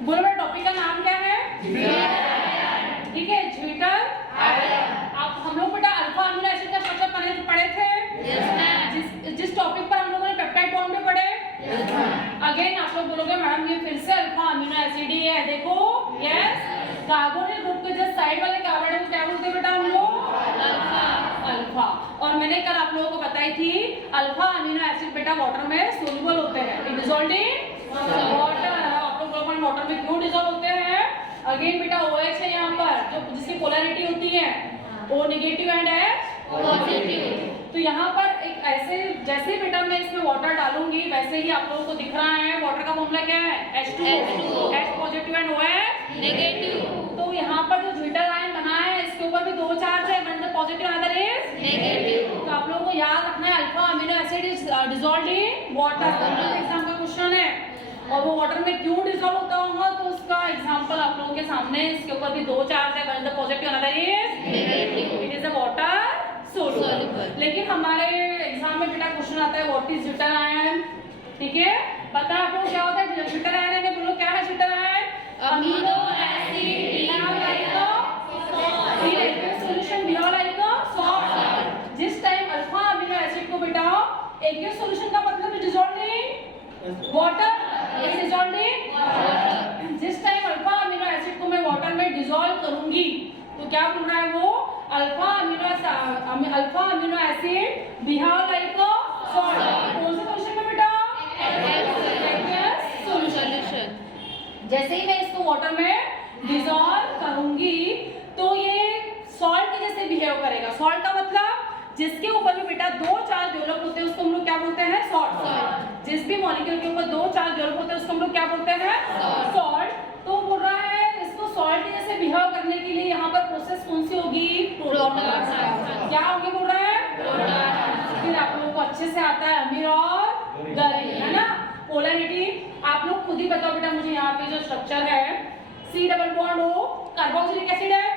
बोलो मेरे टॉपिक का नाम क्या है? ठीक है, ज्विटर आयरन। आप हम लोग बेटा अल्फा अमीनो एसिड का स्ट्रक्चर पढ़े थे। जिस टॉपिक पर हम लोगों ने पेप्टाइड बॉन्ड पे पढ़े। अगेन आप लोग बोलोगे मैडम ये फिर से अल्फा अमीनो एसिड ही है। देखो यस, कार्बोनिल ग्रुप के जस्ट साइड वाले कार्बन को क्या बोलते हैं बेटा हम लोग? अल्फा। और मैंने कल आप लोगों को बताई थी अल्फा अमीनो एसिड बेटा वाटर में सोल्यूबल होते हैं, डिसॉल्व्ड इन वाटर। आप लोग वाटर में क्यों डिसॉल्व होते हैं? अगेन बेटा OH है यहाँ पर जो जिसकी पोलैरिटी होती है O negative and H positive. तो यहाँ पर एक ऐसे जैसे बेटा मैं इसमें वाटर डालूंगी वैसे ही आप लोगों को दिख रहा है वाटर का फॉर्मूला क्या है? H2O, H positive and OH negative. तो यहाँ पर जो ज्विटर आयन बना है इसके ऊपर भी दो चार्ज है, one is positive other is negative. तो आप लोगों को याद रखना है alpha amino acid is dissolved in water. Exam का क्वेश्चन है। और वो वाटर में क्यों डिसॉल्व होता होगा तो उसका एग्जांपल आप लोगों के सामने, इसके ऊपर भी दो चार्ज है, one is positive other is negative. It is a water soluble. लेकिन हमारे एग्जाम में बेटा क्वेश्चन आता है व्हाट इज ज्विटर आयन। ठीक है, पता है आपको क्या होता है ज्विटर आयन है? बोलो क्या है zwitter ion? Amino acid behave like a salt, in aqueous solution behave like a salt. जिस टाइम अल्फा अमीनो एसिड को बेटा एक्वस सॉल्यूशन का मतलब है dissolved in water, it dissolved in water. जिस टाइम अल्फा अमीनो एसिड को मैं water में डिसॉल्व करूंगी तो क्या बोल रहा है वो? Alpha amino acid behave like a salt. कौन सा सॉल्यूशन में बेटा? Aqueous solution. जैसे ही मैं इसको वाटर में डिसॉल्व करूंगी तो ये सॉल्ट के जैसे बिहेव करेगा। सॉल्ट का मतलब जिसके ऊपर भी बेटा दो चार्ज डेवलप होते हैं उसको हम लोग क्या बोलते हैं? सॉल्ट। जिस भी मॉलिक्यूल के ऊपर दो चार्ज डेवलप होते हैं उसको हम लोग क्या बोलते हैं? सॉल्ट। तो बोल रहा है इसको सॉल्ट के जैसे बिहेव करने के लिए यहाँ पर प्रोसेस कौन सी होगी? प्रोटोनाइजेशन। क्या होगी बोल रहा है? फिर आप लोगों को अच्छे से आता है अमीर और गरीब, है ना? पोलैरिटी आप लोग खुद ही बताओ बेटा मुझे। यहाँ पे जो स्ट्रक्चर है C double bond O, carboxylic acid है।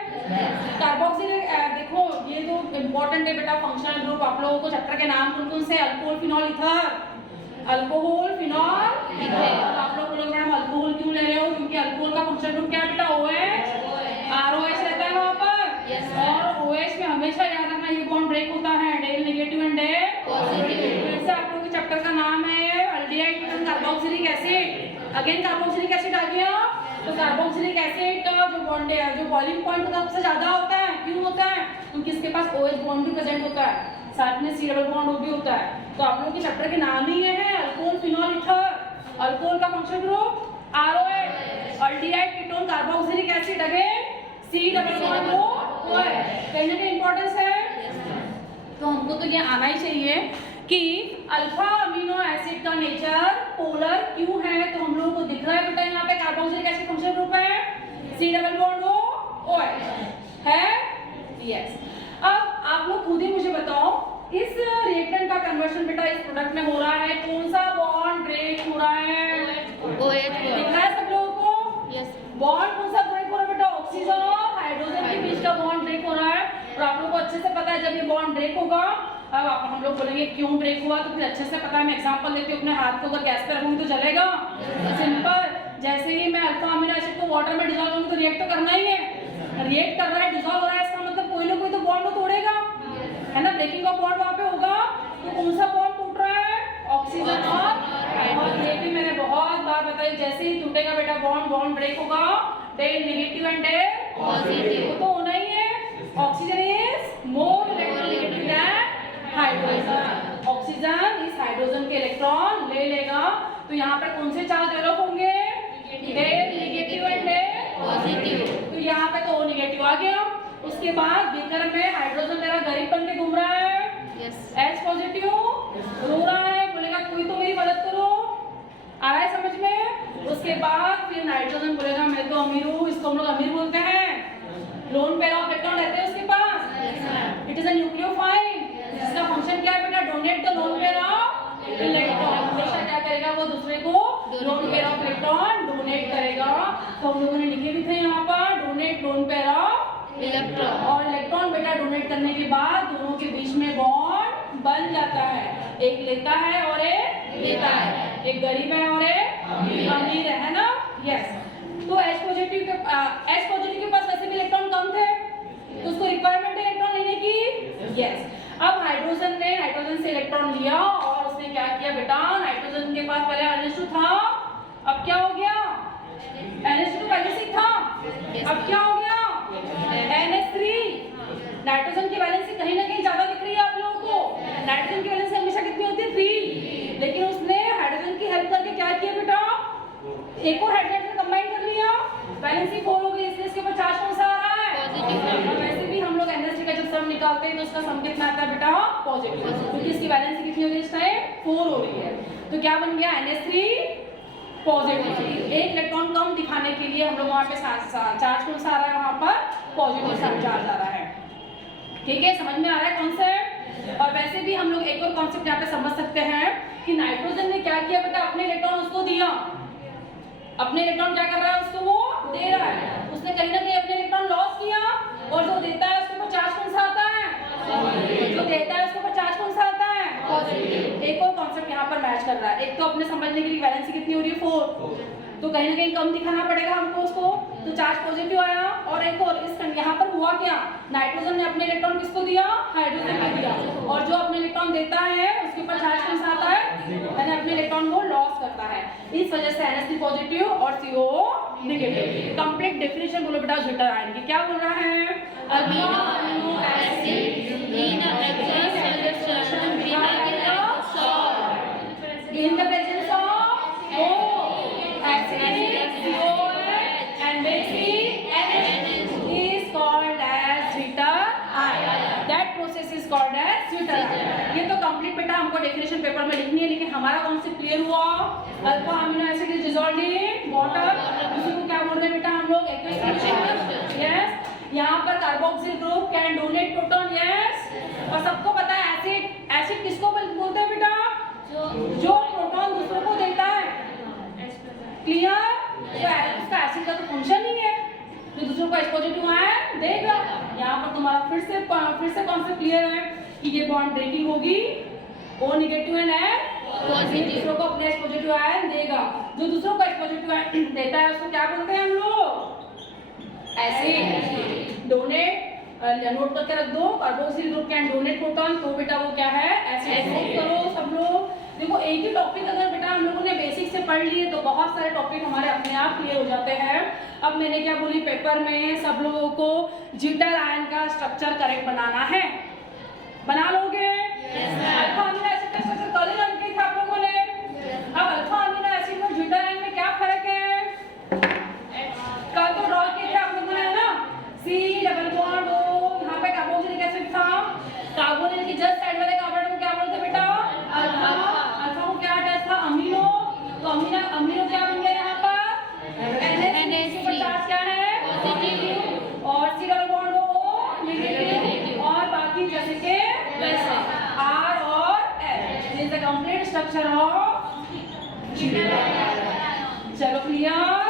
कार्बोक्सिलिक देखो ये जो इम्पोर्टेंट है बेटा फंक्शनल ग्रुप आप लोगों को चैप्टर के नाम कौन-कौन से? Alcohol, phenol, ether. Alcohol, phenol, ether. आप लोग बोलोगे मैडम अल्कोहल क्यों ले रहे हो? क्योंकि अल्कोहल का फंक्शनल ग्रुप क्या है बेटा? OH, ROH रहता है वहाँ पर। और OH में हमेशा याद रखना ये बॉन्ड ब्रेक होता है, del negative and del positive. फिर से आप लोगों के चैप्टर का नाम है aldehyde ketone carboxylic acid. Again carboxylic acid आ गया। तो कार्बोक्सिलिक एसिड का जो बॉन्ड है जो बॉइलिंग पॉइंट सबसे ज्यादा होता है, क्यों होता है? क्योंकि इसके पास OH बॉन्ड भी प्रेजेंट होता है, साथ में C डबल बॉन्ड O भी होता है। तो आप लोगों के चैप्टर के नाम ही ये है अल्कोहल, फिनॉल, ईथर। अल्कोहल का functional group ROH, aldehyde ketone carboxylic acid. Again C double bond O, OH। कहने का इंपॉर्टेंस है। तो हमको तो ये आना ही चाहिए कि अल्फा अमीनो एसिड का नेचर पोलर क्यों है। तो हम लोगों को दिख रहा है बेटा यहाँ पे कार्बोक्सिलिक एसिड फंक्शनल ग्रुप है, C double bond O, OH है। यस, अब आप लोग खुद ही मुझे बताओ इस रिएक्टेंट का कन्वर्शन बेटा इस प्रोडक्ट में हो रहा है, कौन सा बॉन्ड ब्रेक हो रहा है? OH। दिख रहा है सब लोगों को? यस। बॉन्ड कौन सा ब्रेक हो रहा है बेटा? ऑक्सीजन और हाइड्रोजन के बीच का बॉन्ड ब्रेक हो रहा है। और आप लोगों को अच्छे से पता है जब ये बॉन्ड ब्रेक होगा, अब हम लोग बोलेंगे क्यों ब्रेक हुआ, तो फिर अच्छे से पता है। मैं एग्जांपल देती हूँ, अपने हाथ को अगर गैस पे रखूंगी तो जलेगा? सिंपल। जैसे ही मैं अल्फा अमीनो एसिड को वाटर में डिसॉल्व करूंगी तो रिएक्ट तो करना ही है। रिएक्ट कर रहा है, डिसॉल्व हो रहा है, इसका मतलब कोई ना कोई तो बॉन्ड को तोड़ेगा, है ना? ब्रेकिंग का बॉन्ड वहां पे होगा। तो कौन सा बॉन्ड टूट रहा है? ऑक्सीजन और ये भी मैंने बहुत बार बताई, जैसे ही टूटेगा बेटा बॉन्ड ब्रेक होगा, del negative and del positive तो होना ही है। Oxygen is more electronegative than hydrogen. Oxygen इस हाइड्रोजन के इलेक्ट्रॉन ले लेगा। तो यहाँ पे कौन से चार्ज डेवलप होंगे? Del negative and del positive. तो यहाँ पे तो O नेगेटिव आ गया। उसके बाद बीकर में हाइड्रोजन मेरा गरीब बन के घूम रहा है, H पॉजिटिव रो रहा है, बोलेगा कोई तो मेरी मदद करो। आ रहा है समझ में? उसके बाद फिर नाइट्रोजन बोलेगा मैं तो अमीर हूँ, इसको हम लोग अमीर बोलते हैं। लोन पेयर ऑफ इलेक्ट्रॉन रहते हैं उसके पास। It is a nucleophile. इसका फंक्शन क्या है बेटा? Donate the lone pair of electron. हमेशा क्या करेगा वो? दूसरे को lone pair of electron donate करेगा। तो हम लोगों ने लिखे भी थे यहाँ पर donate loan pair of electron. और इलेक्ट्रॉन बेटा डोनेट करने के बाद दोनों के बीच में बॉन्ड बन जाता है। एक लेता है और एक देता है, एक गरीब है और एक अमीर है ना? यस। एक और हाइड्रोजन कंबाइन कर लिया, वैलेंसी 4 हो गई, इसलिए इसके ऊपर चार्ज कौन सा आ रहा है? पॉजिटिव। और वैसे भी हम लोग NH3 का जब सम निकालते हैं तो उसका सम कितना आता है बेटा? पॉजिटिव, क्योंकि इसकी वैलेंसी कितनी हो रही है इस टाइम? 4 हो रही है। तो क्या बन गया? NH3 positive. एक इलेक्ट्रॉन कम दिखाने के लिए हम लोग वहाँ पे चार्ज कौन सा आ रहा है? वहाँ पर पॉजिटिव चार्ज आ रहा है। ठीक है, समझ में आ रहा है कॉन्सेप्ट? और वैसे भी हम लोग एक और कॉन्सेप्ट यहाँ पे समझ सकते हैं कि नाइट्रोजन ने क्या किया बेटा? अपने इलेक्ट्रॉन उसको दिया, अपने इलेक्ट्रॉन क्या कर रहा है? उसको वो दे रहा है, उसने कहीं ना कहीं अपने इलेक्ट्रॉन लॉस किया, और जो देता है उसके ऊपर चार्ज कौन सा आता है? जो देता है उसके ऊपर चार्ज कौन सा आता है? पॉजिटिव। एक और कॉन्सेप्ट यहाँ पर मैच कर रहा है। एक तो अपने समझने के लिए वैलेंसी कितनी हो रही है? 4, तो कहीं ना कहीं कम दिखाना पड़ेगा हमको उसको, तो चार्ज पॉजिटिव आया। और एक और इस यहाँ पर हुआ क्या? नाइट्रोजन ने अपने इलेक्ट्रॉन किसको दिया? हाइड्रोजन को दिया, और जो अपने इलेक्ट्रॉन देता है उसके ऊपर चार्ज कौन सा आता है? यानी अपने इलेक्ट्रॉन को लॉस करता है। इस वजह से NH3 पॉजिटिव और CO नेगेटिव। कंप्लीट डेफिनेशन बोलो बेटा ज्विटर आयन की। क्या बोल रहा है? Alpha amino acid in the presence of acid COH and basic NH is called as zwitter ion. That process is called as zwitter ion. ये तो कंप्लीट बेटा हमको डेफिनेशन पेपर में लिखनी है, लेकिन हमारा कॉन्सेप्ट क्लियर हुआ? Alpha amino acid is dissolved in water, उसी को क्या बोल रहे हैं बेटा हम लोग? Aqueous solution. यस, यहाँ पर carboxyl group can donate proton. Yes, और सबको पता है एसिड, एसिड किसको बोलते हैं बेटा? जो प्रोटॉन दूसरों को देता है। क्लियर? तो उसका एसिड का तो फंक्शन ही है, जो दूसरों को H पॉजिटिव आयन देगा। यहाँ पर तुम्हारा फिर से कॉन्सेप्ट क्लियर है कि ये बॉन्ड ब्रेकिंग होगी, O नेगेटिव एंड पॉजिटिव दूसरों को अपने H पॉजिटिव आयन देगा। जो दूसरों को H पॉजिटिव आयन देता है उसको क्या बोलते हैं हम लोग? एसिड। डोनेट नोट करके रख दो, carboxyl group can donate proton, तो बेटा वो क्या है? एसिड। नोट करो सब लोग। देखो एक ही टॉपिक अगर बेटा हम लोगों ने बेसिक से पढ़ लिए तो बहुत सारे टॉपिक हमारे अपने आप क्लियर हो जाते हैं। अब मैंने क्या बोली, पेपर में सब लोगों को ज्विटर आयन का स्ट्रक्चर करेक्ट बनाना है। बना लोगे? अल्फा अमीनो एसिड का स्ट्रक्चर कल ही लर्न किया था आप लोगों ने। अब अल्फा अमीनो एसिड और ज्विटर आयन में क्या फर्क है? कल तो ड्रॉ किए थे आप लोगों ने, है ना? C डबल बॉन्ड O, यहाँ पे कार्बोक्सिलिक एसिड था, कार्बोनिल की जस्ट साइड वाले कार्बन को क्या बोलते बेटा? अल्फा। अल्फा को क्या अटैच था? अमीनो, तो अमीनो क्या बन गया यहाँ पर? NH3 चार्ज क्या है? पॉजिटिव, और C double bond O negative, और बाकी जैसे के वैसे R और L। This is the complete structure of. चलो क्लियर?